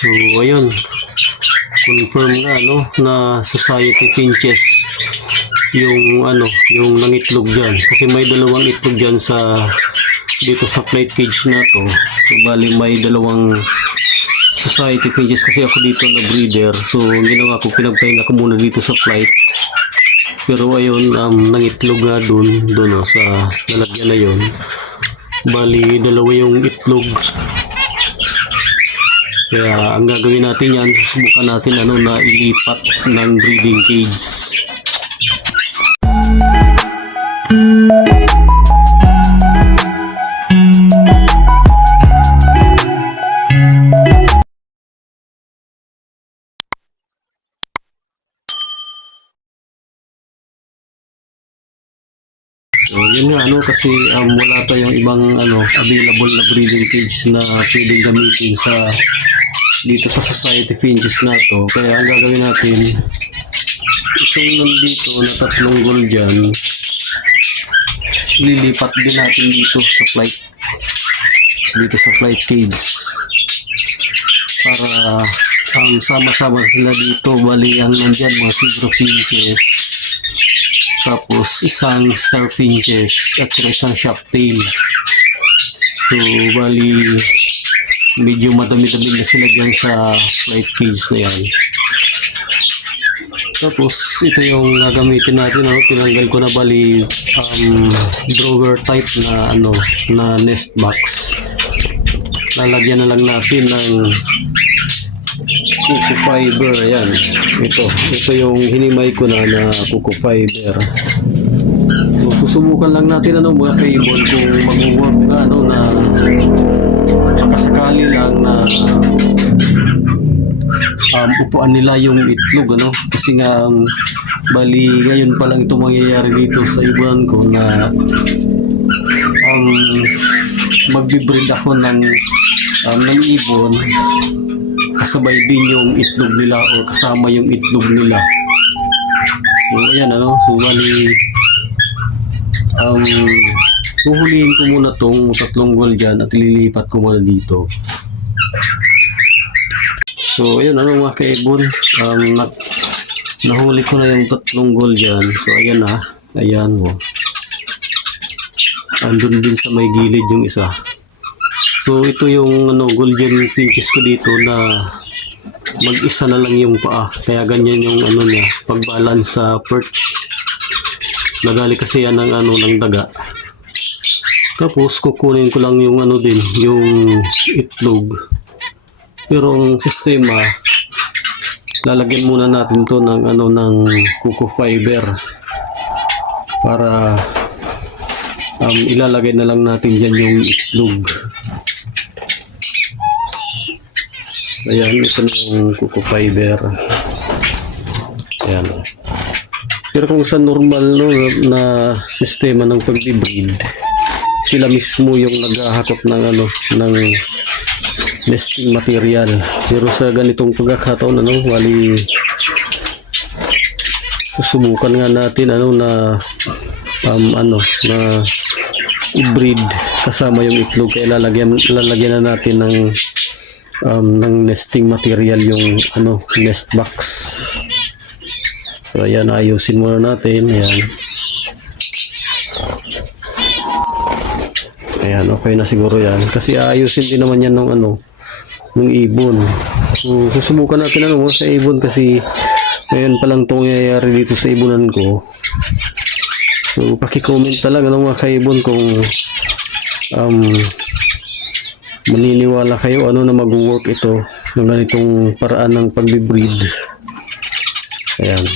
So, ayun. Confirm nga, no, na Society Pinches yung ano, yung nangitlog dyan. Kasi may dalawang itlog dyan sa dito sa plate cage na to. So, bali may dalawang society pinches kasi ako dito na breeder. So, ginawa ko, pinagpahinga ko muna dito sa flight. Pero ayun, um, nangitlog nga dun, dun oh, sa lalagyan na yun. Bali, dalawa yung itlog. Kaya ang gagawin natin yan, susubukan natin ano na ilipat ng breeding cage. So, yun nga, ano, kasi um, wala tayong ibang ano, available na breeding cage na pwedeng gamitin sa dito sa society finches na to. Kaya ang gagawin natin, itong nandito na tatlong goal dyan, lilipat din natin dito sa flight dito sa flight cage. Para um, sama-sama sila dito. Bali ang nandyan mga sigro finches tapos isang star finches at saka isang shoptail so bali medyo madami-dami na sila dyan sa flight cage na yan. Tapos ito yung gagamitin natin ano, tinanggal ko na bali um, drawer type na ano na nest box. Lalagyan na lang natin ng kuko fiber yan ito ito yung hinimay ko na na kuko fiber. So, susubukan lang natin ano mga cable kung mag-work na ano na makasakali lang na um, upuan nila yung itlog ano? Kasi nga um, bali ngayon pa lang ito mangyayari dito sa ibuan ko na um, magbibreed ako ng um, ng ibon. Kasabay din yung itlog nila o kasama yung itlog nila. So ayan ano? So bali um, huhulihin ko muna tong tatlong goal dyan at lilipat ko muna dito So, ayun, ano mga kaibon, um, na, nahuli ko na yung tatlong goal dyan. So, ayan na, ayan mo. Andun din sa may gilid yung isa. So, ito yung ano, golden pinches ko dito na mag-isa na lang yung paa. Kaya ganyan yung ano niya, pag-balance sa perch. Nagali kasi yan ng ano, ng daga. Tapos, kukunin ko lang yung ano din, yung itlog. Pero ang sistema, lalagyan muna natin to ng ano ng kuko fiber para um, ilalagay na lang natin dyan yung itlog. Ayan, ito na yung kuko fiber. Ayan. Pero kung sa normal no, na sistema ng pag-breed, sila mismo yung naghahakot ng ano ng nesting material. Pero sa ganitong pagkakataon, ano, wali susubukan nga natin ano na um, ano na i-breed kasama yung itlog kaya lalagyan lalagyan na natin ng um, ng nesting material yung ano nest box. So ayan ayusin muna natin ayan. Ayan, okay na siguro yan. Kasi ayusin din naman yan ng ano, ng ibon. So, susubukan natin ano sa ibon kasi ngayon pa lang itong nangyayari dito sa ibonan ko. So, paki-comment talaga ng mga kaibon kung um, maniniwala kayo ano na mag-work ito ng ganitong paraan ng pagbe-breed. Ayan.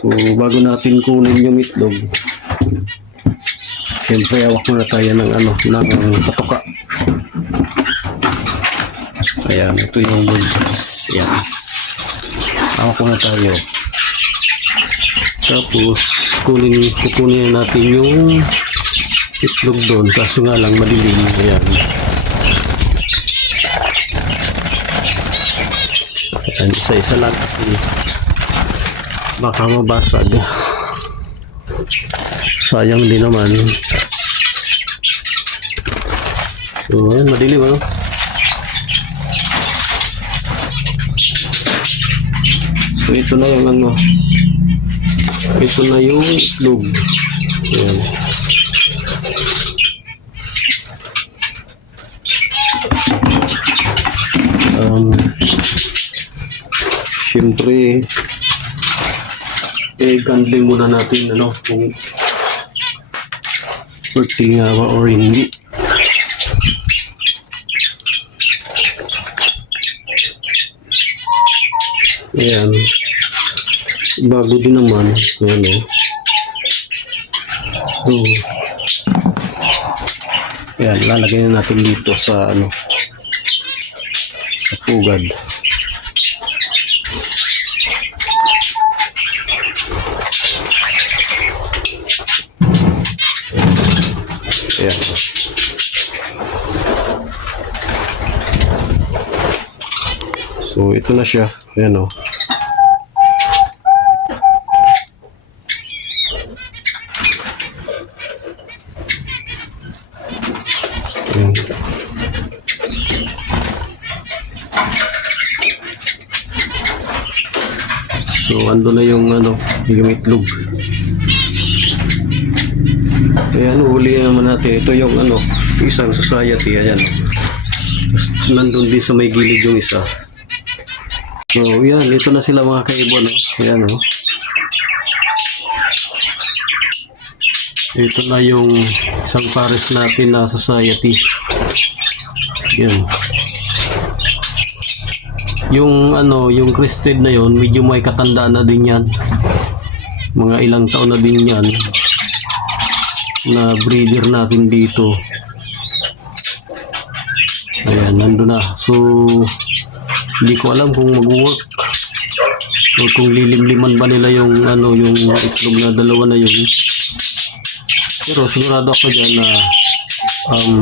So, bago natin kunin yung itlog, Siyempre, hawak muna tayo ng ano, ng patoka. Ayan, ito yung bullseye. Ayan. Hawak muna tayo. Tapos, kunin, kukunin natin yung itlog doon. Kaso nga lang, madilim. Ayan. Ayan, isa-isa lang baka mabasag. Sayang din naman. So, ayan, oh, madilim ano. So, ito na yung ano. Ito na yung itlog. Ayan. Um, syempre, eh, candling muna natin, ano, kung working ba uh, or hindi. Ayan. Bago din naman. Ayan o. So, ayan, lalagay na natin dito sa ano, sa pugad. Ayan. So, ito na siya. Ayan o. Ayan. Ando na yung ano, yung itlog. Ayan, huli naman natin. Ito yung ano, isang society. Ayan. Nandun din sa may gilid yung isa. So, yan. Ito na sila mga kaibon. No? Ayan, oh. Ito na yung isang pares natin na society. Yan. Yung ano, yung crested na yon medyo may katandaan na din yan. Mga ilang taon na din yan na breeder natin dito. Ayan, nandun na. So, hindi ko alam kung mag-work o kung lilimliman ba nila yung ano yung itlog na dalawa na yun. Pero sigurado ako dyan na um,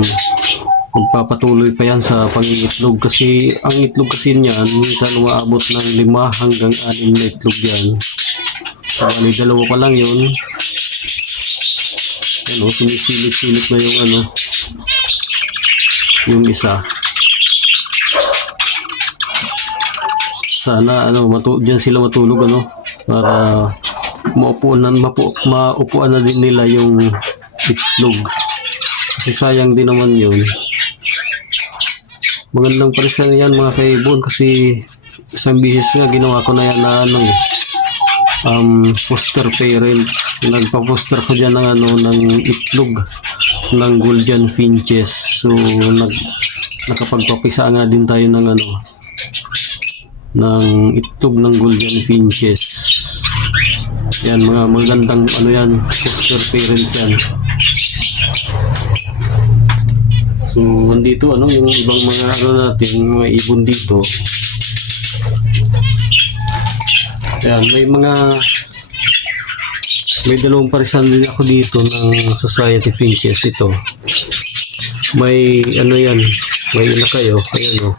magpapatuloy pa yan sa pangingitlog kasi ang itlog kasi niyan minsan umaabot ng lima hanggang anim na itlog yan. May dalawa pa lang yun ano, sinisilip-silip na yung ano, yung isa. Sana ano, matu diyan sila matulog ano para maupuan na mapu maupuan na din nila yung itlog. Kasi sayang din naman yun. Magandang presyan yan mga kaibon kasi isang bisis nga ginawa ko na yan na ano eh, um, foster parent. Nagpa-foster ko dyan ng ano, ng itlog ng Guldian Finches. So, nag, nakapagpapisa nga din tayo ng ano, ng itlog ng Guldian Finches. Yan, mga magandang ano yan, foster parent yan. So, nandito ano, yung ibang mga ano natin, mga ibon dito. Ayan, may mga may dalawang parisan din ako dito ng Society Finches ito. May ano yan, may ina kayo, ayan o.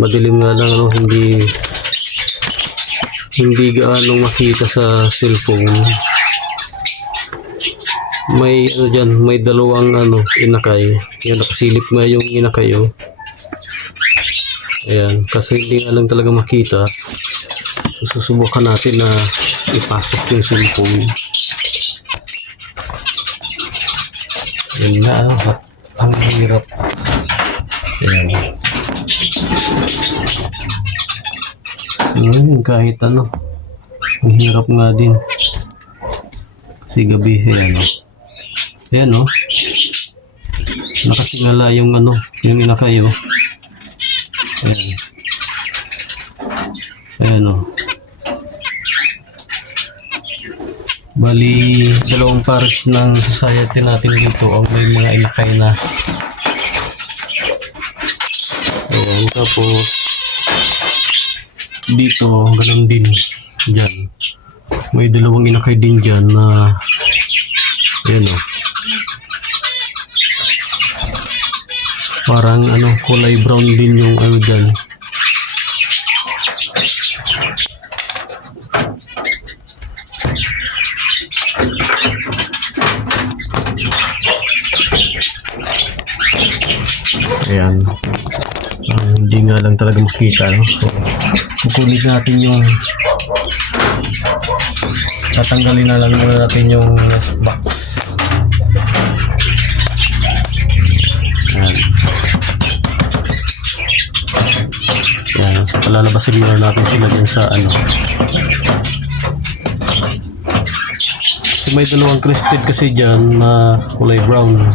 Madilim nga lang ano, hindi hindi gaano makita sa cellphone. May ano dyan, may dalawang ano, inakay. Yan, nakasilip nga yung inakay oh. Ayan, kasi hindi nga lang talaga makita. So, susubukan natin na ipasok yung cellphone. Yan nga, ano, ang hirap. Yan. Ngayon, kahit ano, ang hirap nga din. Kasi gabi, yan. Ayan, oh. Nakatingala yung ano, yung inakayo. Ayan. Ayan, oh. Bali, dalawang pares ng society natin dito ang may mga inakay na. Ayan, tapos dito, ganun din dyan. May dalawang inakay din dyan na ayan o. Parang ano, kulay brown din yung ano dyan. Ayan. Ah, hindi nga lang talaga makita. No? So, kukunin natin yung tatanggalin na lang muna natin yung box. Palalabasin muna natin sila din sa ano. So, may dalawang crested kasi dyan na kulay brown.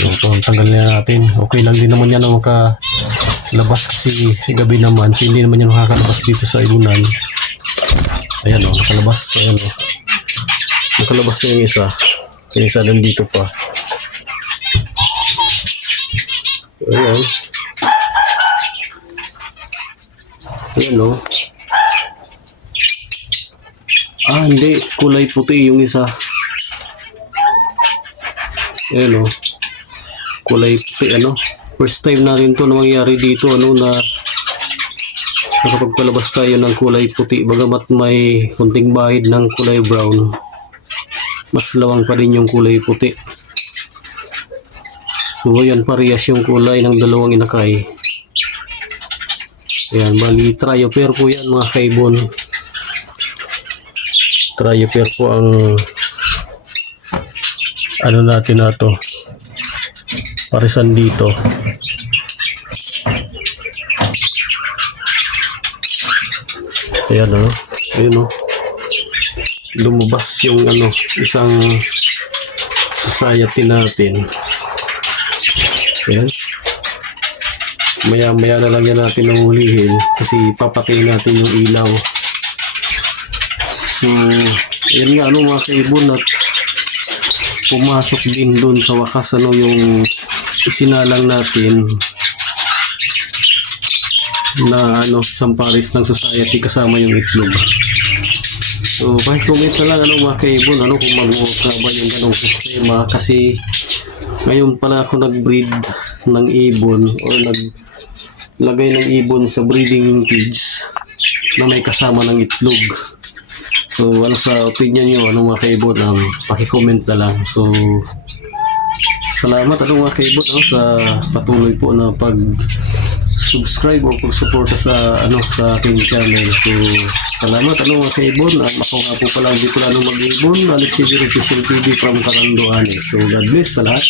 Ito, tanggalin na natin. Okay lang din naman yan na makalabas kasi gabi naman. So, hindi naman yan makakalabas dito sa ibunan. Ayan o, nakalabas. Ayan o. Nakalabas na yung isa. Yung isa nandito pa. Ayan. Ayan o. Ah, hindi. Kulay puti yung isa. Ayan o. Kulay puti ano. First time na rin to na mangyari dito ano na nakapagpalabas tayo ng kulay puti bagamat may kunting bahid ng kulay brown mas lawang pa rin yung kulay puti so ayan parehas yung kulay ng dalawang inakay. Ayan bali trioper po yan mga kaibon. Trioper po ang ano natin na to parisan dito. Ayan o ayun o lumabas yung ano isang society natin ayan maya maya na lang yan natin nangulihin kasi papatayin natin yung ilaw. So ayan nga ano mga kaibon at pumasok din doon sa wakas ano yung isinalang natin na ano isang pares ng society kasama yung itlog. So pakicomment na lang ano mga kaibon ano kung mag-work ba yung ganong sistema kasi ngayon pala ako nag-breed ng ibon or naglagay ng ibon sa breeding cage na may kasama ng itlog So, ano sa opinion nyo, ano mga kaibon, um, pakicomment na lang. So, salamat ano mga kaibon ano, sa patuloy po na pag subscribe o pag-suporta sa ano sa aking channel. So, salamat ano mga kaibon. Um, ako nga po pala hindi ko lalo mag-ibon. Alex Sivir Official TV from Karanduanes. So, God bless sa lahat.